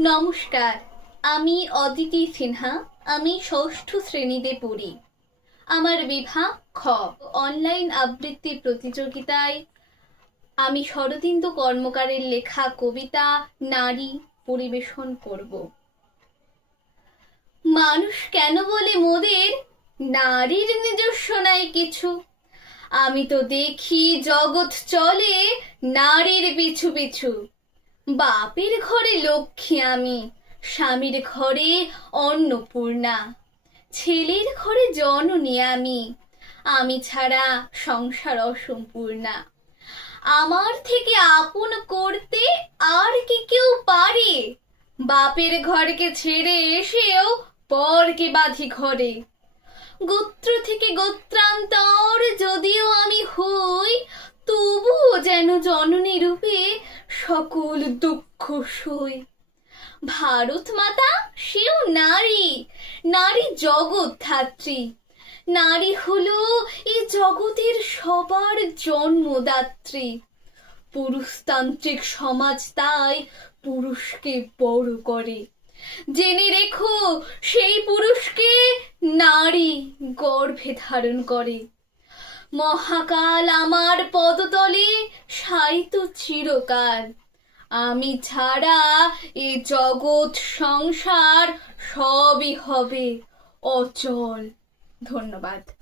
নমস্কার, আমি অদিতি সিনহা। আমি ষষ্ঠ শ্রেণীতে পড়ি। আমার বিভাগ খ। অনলাইন আবৃত্তি প্রতিযোগিতায় আমি শরদিন্দু কর্মকারের লেখা কবিতা নারী পরিবেশন করব। মানুষ কেন বলে মোদের নারীর নিজস্ব নাই কিছু? আমি তো দেখি জগৎ চলে নারীর পিছু পিছু। বাপের ঘরে লক্ষ্মী আমি, স্বামীর ঘরে অন্নপূর্ণা, ছেলের ঘরে জননী আমি, আমি ছাড়া সংসার অসম্পূর্ণা। আমার থেকে আপন করতে আর কি কেউ পারে? বাপের ঘরকে ছেড়ে এসেও পরকে বাঁধি ঘরে। গোত্র থেকে গোত্রান্তর যদিও আমি হই, তবুও যেন জননী রূপে সকল দুঃখ সই। ভারত মাতা সেও নারী, নারী জগৎ ধাত্রী। নারী হলো এই জগতের সবার জন্মদাত্রী। পুরুষতান্ত্রিক সমাজ তাই পুরুষকে বড় করে। জেনে রেখো সেই পুরুষকে নারী গর্ভে ধারণ করে। মহাকাল আমার পদতলে শায়িত চিরকাল। আমি ছাড়া এ জগৎ সংসার সবই হবে অচল। ধন্যবাদ।